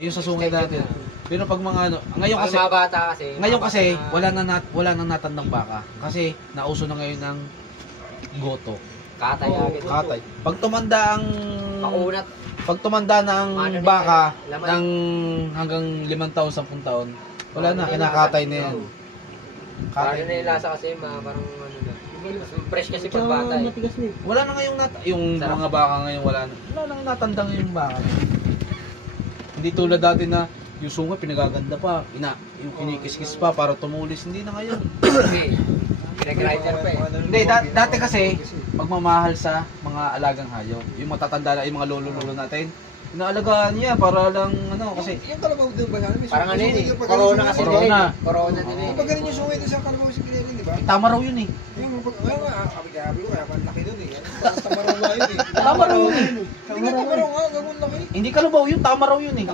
Yung sa sungay natin. Pero pag mga ano, ngayon Pag kasi, mga bata kasi. ngayon kasi wala nang natandang baka kasi nauso na ngayon ng goto. Katay agad. Katay. Pag tumanda ang Makunat. pag tumanda na ang Ano din baka yan, laman. ng hanggang 5 taon, 10 taon, wala na, kinakatay na yan. Parang Katay. na yung lasa kasi, parang ano na. Mas fresh kasi pag bata eh. Matigas na eh. Wala na ngayong yung Sarap. mga baka ngayon wala nang natandang yung baka. Hindi tulad dati na yung sungay pinagaganda pa, yung kinikis-kis pa para tumulis, hindi na ngayon. Hindi. Pinag-rider pa eh. Hindi, dati kasi pagmamahal sa mga alagang hayop, yung matatanda na yung mga lolo-lolo natin, inaalagaan niya para lang ano kasi Yung kalabaw doon ba yan? May Parang ano yun eh. sungay, pag Corona ganun kasi sungay, din Corona. eh. Corona din eh. Pag ganun yung sungay doon sa kalabaw si Kilere, di ba? tama raw yun eh. Yung pag, sabi ko, kaya man laki doon eh. Tamarong nga yun eh. Tama raw yun eh. Hindi nga tamarong nga, ganun laki. Hindi kalabaw yun, tama raw yun eh.